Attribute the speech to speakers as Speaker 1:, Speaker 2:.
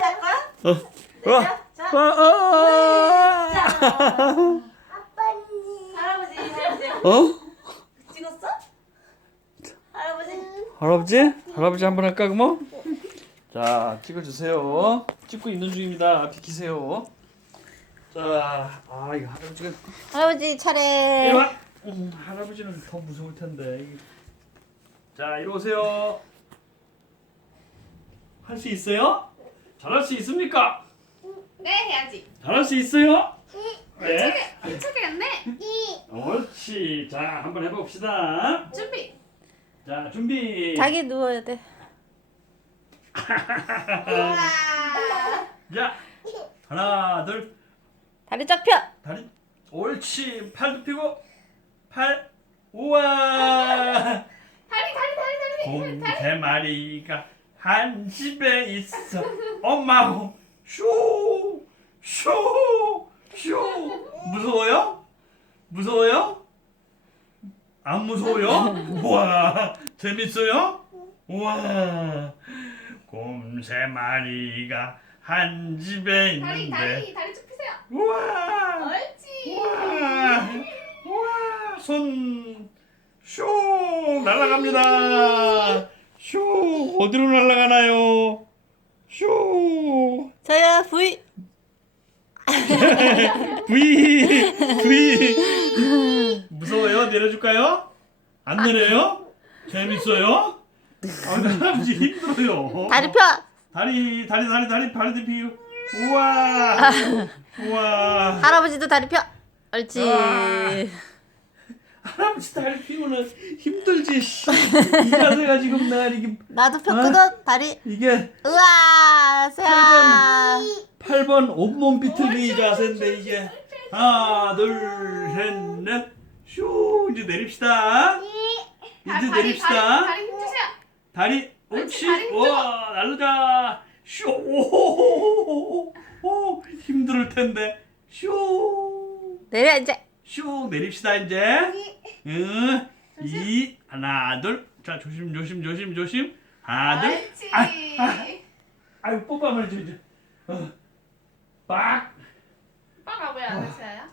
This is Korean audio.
Speaker 1: 할 거야?
Speaker 2: 자.
Speaker 1: 할아버지, 할아버지.
Speaker 2: 어?
Speaker 1: 찍었어? 할아버지.
Speaker 2: 할아버지 한번 할까 그럼? 자, 찍어주세요. 찍고 있는 중입니다. 비키세요. 자, 이거 할아버지가
Speaker 1: 할아버지 차례.
Speaker 2: 이리 와. 할아버지는 더 무서울 텐데. 자, 이리 오세요. 할 수 있어요? 잘할 수 있습니까?
Speaker 3: 네, 해야지.
Speaker 2: 잘할 수 있어요? 네.
Speaker 3: 힘차게 갔네.
Speaker 2: 옳지. 자, 한번 해봅시다.
Speaker 3: 준비.
Speaker 2: 자, 준비.
Speaker 1: 자기 누워야 돼.
Speaker 3: 우와.
Speaker 2: 자, 하나, 둘,
Speaker 1: 다리 쫙 펴.
Speaker 2: 다리. 옳지. 팔도 펴고. 팔. 우와.
Speaker 3: 다리.
Speaker 2: 곰 3마리가 한 집에 있어. 엄마 쇼. 무서워요? 무서워요? 안 무서워요? 우와. 재밌어요? 우와. 곰 3마리가 한 집에 있는데.
Speaker 3: 다리 쭉 펴세요.
Speaker 2: 우와.
Speaker 3: 옳지.
Speaker 2: 우와, 손, 쇼, 날아갑니다. 쇼, 어디로 날아가나요? 쇼,
Speaker 1: 저야 V.
Speaker 2: V. 무서워요? 내려줄까요? 안 내려요? 재밌어요? 할아버지 힘들어요.
Speaker 1: 다리 펴.
Speaker 2: 다리, 다리 피우. 우와.
Speaker 1: 할아버지도 다리 펴. 옳지.
Speaker 2: 할아버지 다리 피고는 힘들지. 이 자세가 지금 나 이게
Speaker 1: 나도 폈거든. 다리.
Speaker 2: 이게
Speaker 1: 우와, 세아.
Speaker 2: 8번 온몸 비틀기 자세인데 이게 하나 둘셋넷 슈 이제 내립시다. 이제 내립시다.
Speaker 3: 다리 힘주세요.
Speaker 2: 다리 옳지.
Speaker 3: 다리 힘줘.
Speaker 2: 와 날르자. 슈 오 힘들 텐데 슈.
Speaker 1: 내려 이제.
Speaker 2: 슉 내립시다 이제. 응. 이 하나 둘. 자 조심. 하나 둘.
Speaker 3: 옳지.
Speaker 2: 아유 뽑아버리죠 이제. 빡.
Speaker 3: 오빠가 왜 안 했어요?